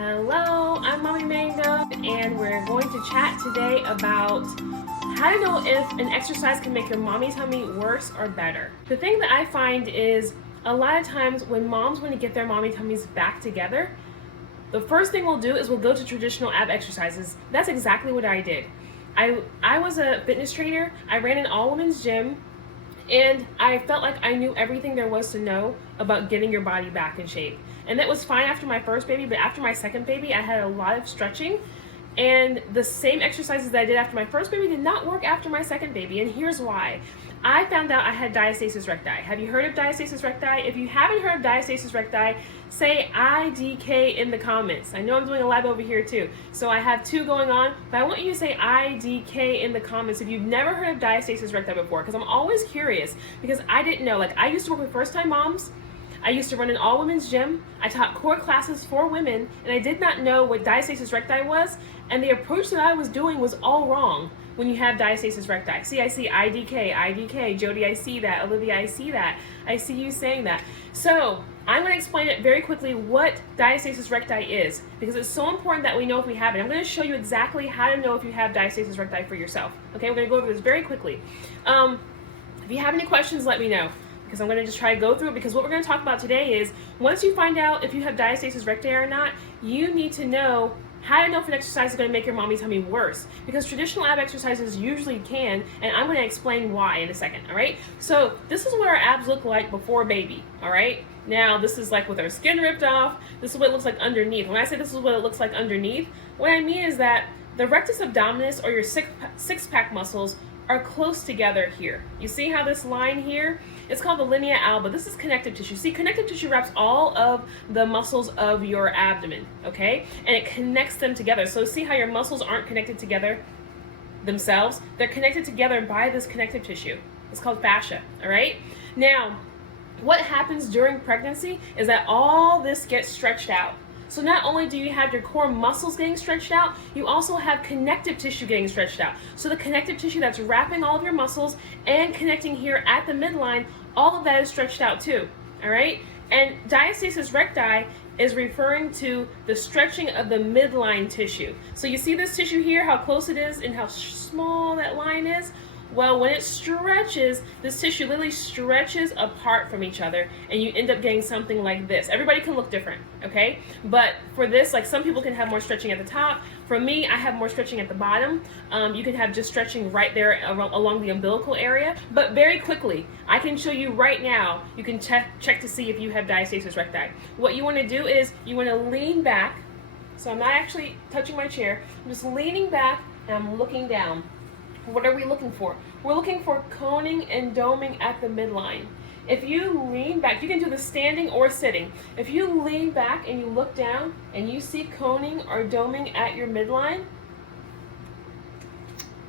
Hello, I'm Mommy Mango, and we're going to chat today about how to know if an exercise can make your mommy tummy worse or better. The thing that I find is a lot of times when moms want to get their mommy tummies back together, the first thing we'll do is we'll go to traditional ab exercises. That's exactly what I did. I was a fitness trainer. I ran an all-women's gym, and I felt like I knew everything there was to know about getting your body back in shape. And that was fine after my first baby, but after my second baby, I had a lot of stretching. And the same exercises that I did after my first baby did not work after my second baby. And here's why. I found out I had diastasis recti. Have you heard of diastasis recti? If you haven't heard of diastasis recti, say IDK in the comments. I know I'm doing a live over here too, so I have two going on, but I want you to say IDK in the comments if you've never heard of diastasis recti before, because I'm always curious, because I didn't know. Like, I used to work with first-time moms. I used to run an all-women's gym. I taught core classes for women, and I did not know what diastasis recti was, and the approach that I was doing was all wrong when you have diastasis recti. See, I see IDK, IDK, Jody, I see that, Olivia, I see that, I see you saying that. So I'm going to explain it very quickly what diastasis recti is, because it's so important that we know if we have it. I'm going to show you exactly how to know if you have diastasis recti for yourself. Okay, we're going to go over this very quickly. If you have any questions, let me know, because I'm going to just try to go through it, because what we're going to talk about today is once you find out if you have diastasis recti or not, you need to know how to know if an exercise is going to make your mommy tummy worse, because traditional ab exercises usually can, and I'm going to explain why in a second. All right, so this is what our abs look like before baby. All right, now this is like with our skin ripped off. This is what it looks like underneath. When I say this is what it looks like underneath, what I mean is that the rectus abdominis, or your six-pack muscles, are close together here. You see how this line here? It's called the linea alba. This is connective tissue. See, connective tissue wraps all of the muscles of your abdomen, okay? And it connects them together. So see how your muscles aren't connected together themselves? They're connected together by this connective tissue. It's called fascia, all right? Now, what happens during pregnancy is that all this gets stretched out. So not only do you have your core muscles getting stretched out, you also have connective tissue getting stretched out. So the connective tissue that's wrapping all of your muscles and connecting here at the midline, all of that is stretched out too, all right? And diastasis recti is referring to the stretching of the midline tissue. So you see this tissue here, how close it is and how small that line is? Well, when it stretches, this tissue literally stretches apart from each other, and you end up getting something like this. Everybody can look different, okay? But for this, like, some people can have more stretching at the top. For me, I have more stretching at the bottom. You can have just stretching right there along the umbilical area. But very quickly, I can show you right now, you can check to see if you have diastasis recti. What you want to do is you want to lean back. So I'm not actually touching my chair. I'm just leaning back, and I'm looking down. What are we looking for? We're looking for coning and doming at the midline. If you lean back, you can do this standing or sitting. If you lean back and you look down and you see coning or doming at your midline,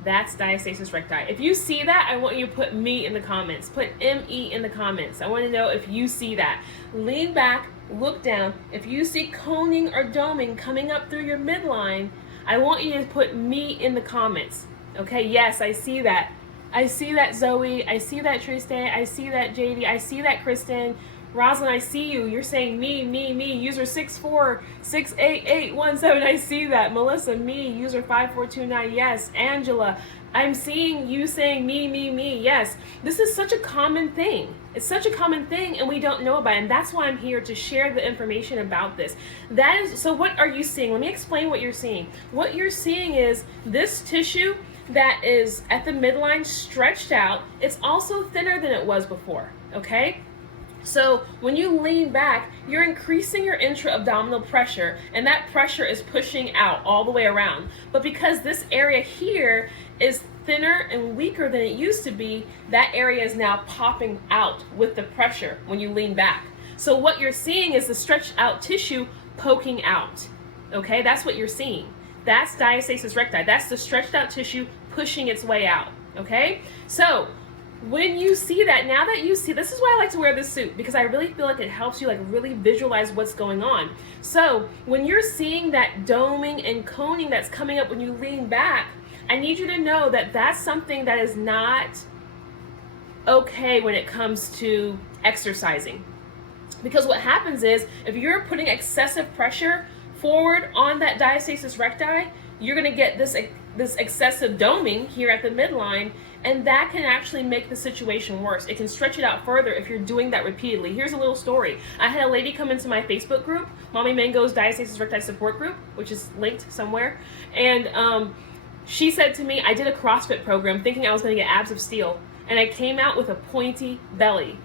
that's diastasis recti. If you see that, I want you to put me in the comments. Put ME in the comments. I want to know if you see that. Lean back, look down. If you see coning or doming coming up through your midline, I want you to put me in the comments. Okay, yes, I see that. I see that, Zoe. I see that, Tristan. I see that, JD. I see that, Kristen. Rosalind, I see you. You're saying me, user 6468817. I see that. Melissa, me, user 5429. Yes. Angela, I'm seeing you saying me. Yes. This is such a common thing. It's such a common thing, and we don't know about it. And that's why I'm here to share the information about this. So what are you seeing? Let me explain what you're seeing. What you're seeing is this tissue that is at the midline stretched out. It's also thinner than it was before, okay? So when you lean back, you're increasing your intra-abdominal pressure, and that pressure is pushing out all the way around. But because this area here is thinner and weaker than it used to be, that area is now popping out with the pressure when you lean back. So what you're seeing is the stretched out tissue poking out, okay? That's what you're seeing. That's diastasis recti. That's the stretched out tissue pushing its way out, okay? So when you see that, now that you see, this is why I like to wear this suit, because I really feel like it helps you like really visualize what's going on. So when you're seeing that doming and coning that's coming up when you lean back, I need you to know that that's something that is not okay when it comes to exercising. Because what happens is, if you're putting excessive pressure forward on that diastasis recti, you're going to get this excessive doming here at the midline, and that can actually make the situation worse. It can stretch it out further if you're doing that repeatedly. Here's a little story. I had a lady come into my Facebook group, Mommy Mango's Diastasis Recti Support Group, which is linked somewhere, and she said to me, I did a CrossFit program thinking I was going to get abs of steel, and I came out with a pointy belly.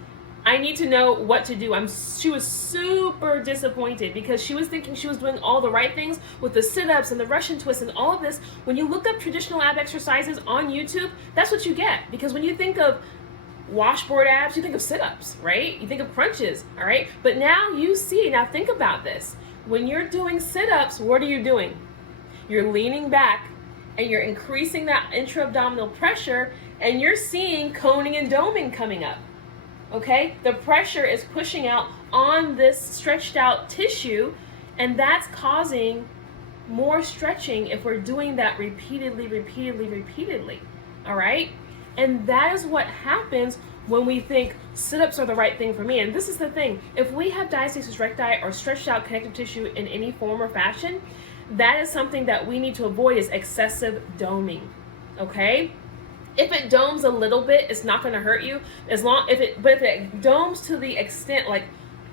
I need to know what to do. She was super disappointed because she was thinking she was doing all the right things with the sit-ups and the Russian twists and all of this. When you look up traditional ab exercises on YouTube, that's what you get. Because when you think of washboard abs, you think of sit-ups, right? You think of crunches, all right? But now you see, now think about this. When you're doing sit-ups, what are you doing? You're leaning back and you're increasing that intra-abdominal pressure, and you're seeing coning and doming coming up. Okay, the pressure is pushing out on this stretched out tissue, and that's causing more stretching if we're doing that repeatedly. All right, and that is what happens when we think sit-ups are the right thing for me. And this is the thing, if we have diastasis recti or stretched out connective tissue in any form or fashion, that is something that we need to avoid, is excessive doming. Okay, if it domes a little bit, it's not going to hurt you. But if it domes to the extent, like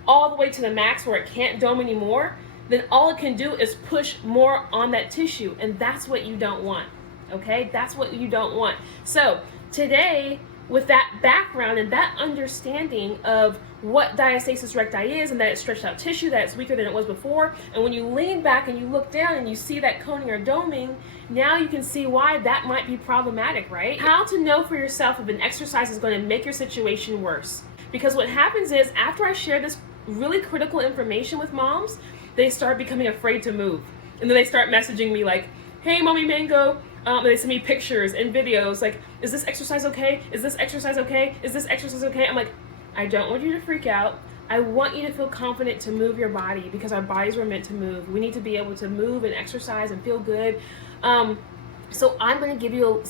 all the way to the max where it can't dome anymore, then all it can do is push more on that tissue, and that's what you don't want. Okay, that's what you don't want. So today, with that background and that understanding of what diastasis recti is, and that it's stretched out tissue, that it's weaker than it was before, and when you lean back and you look down and you see that coning or doming, now you can see why that might be problematic, right? How to know for yourself if an exercise is going to make your situation worse. Because what happens is, after I share this really critical information with moms, they start becoming afraid to move. And then they start messaging me like, hey, Mommy Mango, they send me pictures and videos like, is this exercise okay? Is this exercise okay? Is this exercise okay? I'm like, I don't want you to freak out. I want you to feel confident to move your body, because our bodies were meant to move. We need to be able to move and exercise and feel good. So I'm going to give you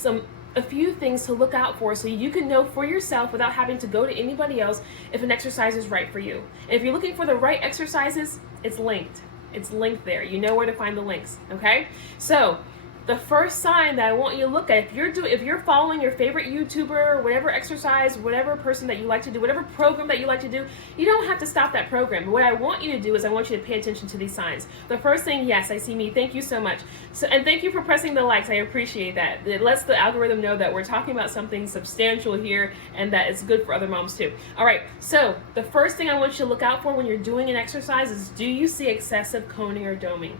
a few things to look out for, so you can know for yourself without having to go to anybody else if an exercise is right for you. And if you're looking for the right exercises, it's linked. It's linked there. You know where to find the links, okay? So the first sign that I want you to look at, if you're following your favorite YouTuber, whatever exercise, whatever person that you like to do, whatever program that you like to do, you don't have to stop that program. But what I want you to do is I want you to pay attention to these signs. The first thing, yes, I see me. Thank you so much. And thank you for pressing the likes. I appreciate that. It lets the algorithm know that we're talking about something substantial here and that it's good for other moms too. All right, so the first thing I want you to look out for when you're doing an exercise is, do you see excessive coning or doming?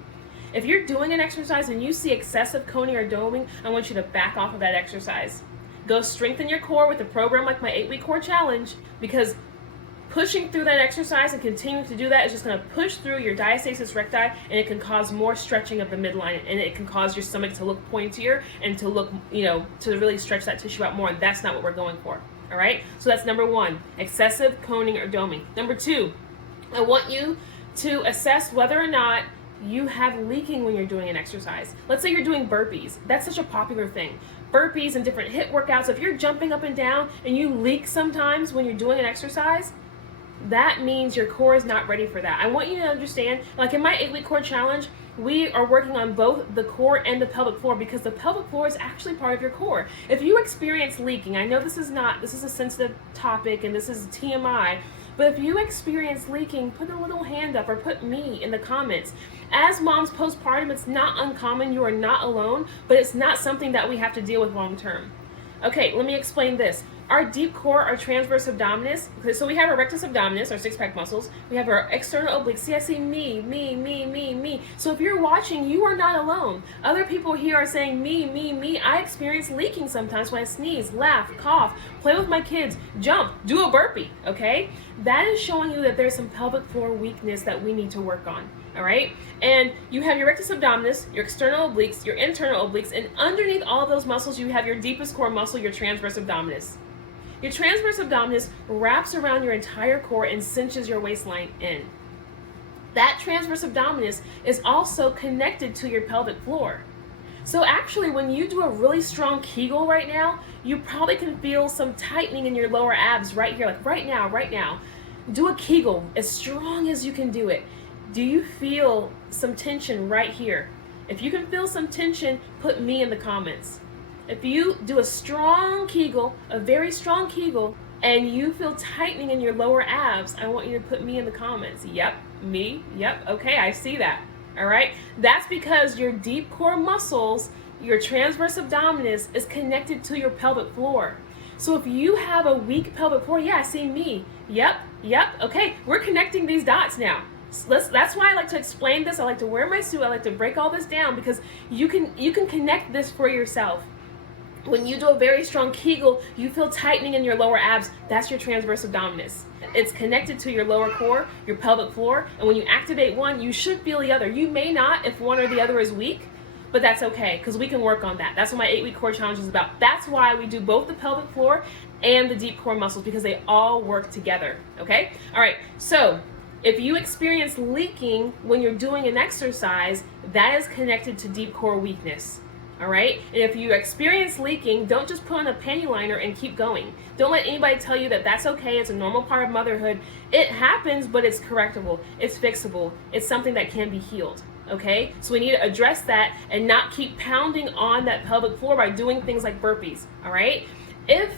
If you're doing an exercise and you see excessive coning or doming, I want you to back off of that exercise. Go strengthen your core with a program like my 8-week core challenge, because pushing through that exercise and continuing to do that is just going to push through your diastasis recti, and it can cause more stretching of the midline, and it can cause your stomach to look pointier and to look, to really stretch that tissue out more, and that's not what we're going for. All right? So that's number one, excessive coning or doming. Number two, I want you to assess whether or not you have leaking when you're doing an exercise. Let's say you're doing burpees. That's such a popular thing. Burpees and different HIIT workouts. If you're jumping up and down and you leak sometimes when you're doing an exercise, that means your core is not ready for that. I want you to understand, like in my 8-week core challenge, we are working on both the core and the pelvic floor, because the pelvic floor is actually part of your core. If you experience leaking, I know this is a sensitive topic and this is TMI, but if you experience leaking, put a little hand up or put me in the comments. As moms postpartum, it's not uncommon. You are not alone, but it's not something that we have to deal with long term. Okay, let me explain this. Our deep core, our transverse abdominis, so we have our rectus abdominis, our six-pack muscles. We have our external obliques. See, I see me. So if you're watching, you are not alone. Other people here are saying me. I experience leaking sometimes when I sneeze, laugh, cough, play with my kids, jump, do a burpee, okay? That is showing you that there's some pelvic floor weakness that we need to work on. All right, and you have your rectus abdominis, your external obliques, your internal obliques, and underneath all of those muscles, you have your deepest core muscle, your transverse abdominis. Your transverse abdominis wraps around your entire core and cinches your waistline in. That transverse abdominis is also connected to your pelvic floor. So actually, when you do a really strong Kegel right now, you probably can feel some tightening in your lower abs right here, like right now. Do a Kegel as strong as you can do it. Do you feel some tension right here? If you can feel some tension, put me in the comments. If you do a strong Kegel, a very strong Kegel, and you feel tightening in your lower abs, I want you to put me in the comments. Yep, me, yep, okay, I see that. All right, that's because your deep core muscles, your transverse abdominis, is connected to your pelvic floor. So if you have a weak pelvic floor, yeah, I see me. Yep, okay, we're connecting these dots now. That's why I like to explain this. I like to wear my suit. I like to break all this down because you can connect this for yourself. When you do a very strong Kegel, you feel tightening in your lower abs. That's your transverse abdominis. It's connected to your lower core, your pelvic floor, and when you activate one, you should feel the other. You may not if one or the other is weak, but that's okay because we can work on that. That's what my 8-week core challenge is about. That's why we do both the pelvic floor and the deep core muscles, because they all work together, okay? All right, so if you experience leaking when you're doing an exercise, that is connected to deep core weakness. All right? And if you experience leaking, don't just put on a panty liner and keep going. Don't let anybody tell you that that's okay. It's a normal part of motherhood. It happens, but it's correctable. It's fixable. It's something that can be healed. Okay? So we need to address that and not keep pounding on that pelvic floor by doing things like burpees. All right? If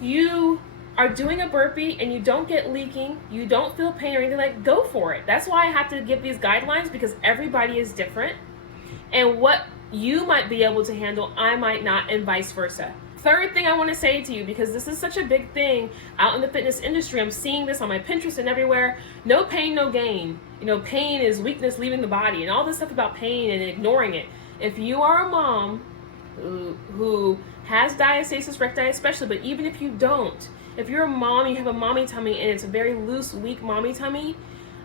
you are doing a burpee and you don't get leaking, you don't feel pain or anything, like, go for it. That's why I have to give these guidelines, because everybody is different. And what you might be able to handle, I might not, and vice versa. Third thing I want to say to you, because this is such a big thing out in the fitness industry, I'm seeing this on my Pinterest and everywhere, no pain, no gain. You know, pain is weakness leaving the body and all this stuff about pain and ignoring it. If you are a mom who has diastasis recti especially, but even if you don't, if you're a mom, you have a mommy tummy and it's a very loose, weak mommy tummy,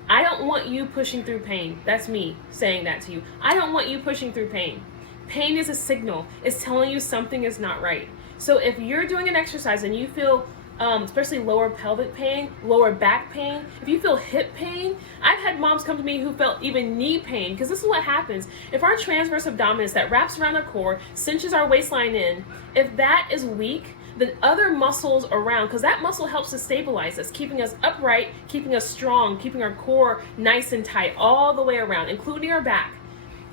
I don't want you pushing through pain. That's me saying that to you. I don't want you pushing through pain. Pain is a signal. It's telling you something is not right. So if you're doing an exercise and you feel, especially lower pelvic pain, lower back pain, if you feel hip pain, I've had moms come to me who felt even knee pain, because this is what happens. If our transverse abdominis that wraps around our core, cinches our waistline in, if that is weak, then other muscles around, because that muscle helps to stabilize us, keeping us upright, keeping us strong, keeping our core nice and tight all the way around, including our back.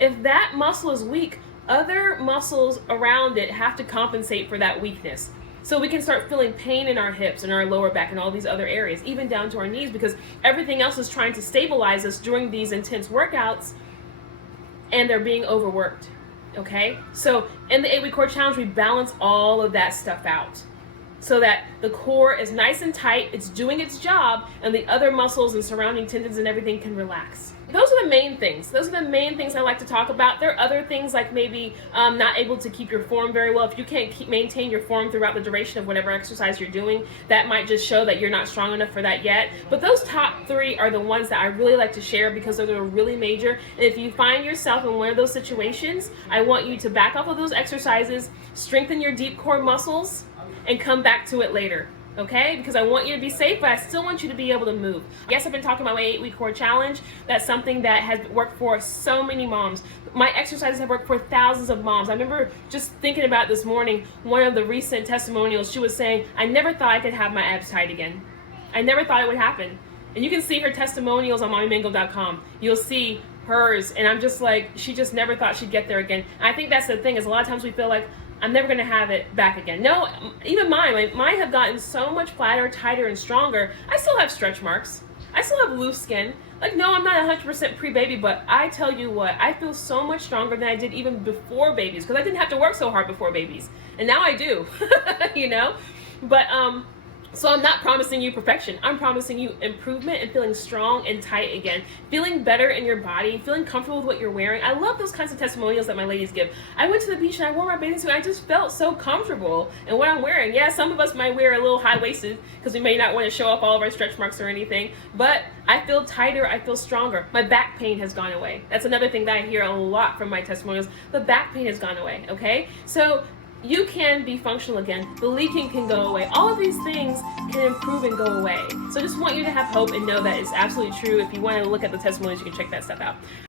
If that muscle is weak, other muscles around it have to compensate for that weakness. So we can start feeling pain in our hips and our lower back and all these other areas, even down to our knees, because everything else is trying to stabilize us during these intense workouts, and they're being overworked. Okay, so in the 8-week core challenge, we balance all of that stuff out so that the core is nice and tight, it's doing its job, and the other muscles and surrounding tendons and everything can relax. Those are the main things. Those are the main things I like to talk about. There are other things like maybe not able to keep your form very well. If you can't maintain your form throughout the duration of whatever exercise you're doing, that might just show that you're not strong enough for that yet. But those top 3 are the ones that I really like to share because they're really major. And if you find yourself in one of those situations, I want you to back off of those exercises, strengthen your deep core muscles, and come back to it later. Okay? Because I want you to be safe, but I still want you to be able to move. Yes, I've been talking about my 8-week core challenge. That's something that has worked for so many moms. My exercises have worked for thousands of moms. I remember just thinking about this morning, one of the recent testimonials, she was saying, I never thought I could have my abs tight again. I never thought it would happen. And you can see her testimonials on mommymango.com. You'll see hers, and I'm just like, she just never thought she'd get there again. And I think that's the thing, is a lot of times we feel like, I'm never going to have it back again. No, even mine have gotten so much flatter, tighter, and stronger. I still have stretch marks. I still have loose skin. Like, no, I'm not 100% pre-baby, but I tell you what, I feel so much stronger than I did even before babies, because I didn't have to work so hard before babies. And now I do, you know? But, so I'm not promising you perfection. I'm promising you improvement and feeling strong and tight again. Feeling better in your body, feeling comfortable with what you're wearing. I love those kinds of testimonials that my ladies give. I went to the beach and I wore my bathing suit. I just felt so comfortable in what I'm wearing. Yeah, some of us might wear a little high-waisted because we may not want to show off all of our stretch marks or anything. But I feel tighter, I feel stronger. My back pain has gone away. That's another thing that I hear a lot from my testimonials. The back pain has gone away, okay? So you can be functional again. The leaking can go away. All of these things can improve and go away. So I just want you to have hope and know that it's absolutely true. If you want to look at the testimonials, you can check that stuff out.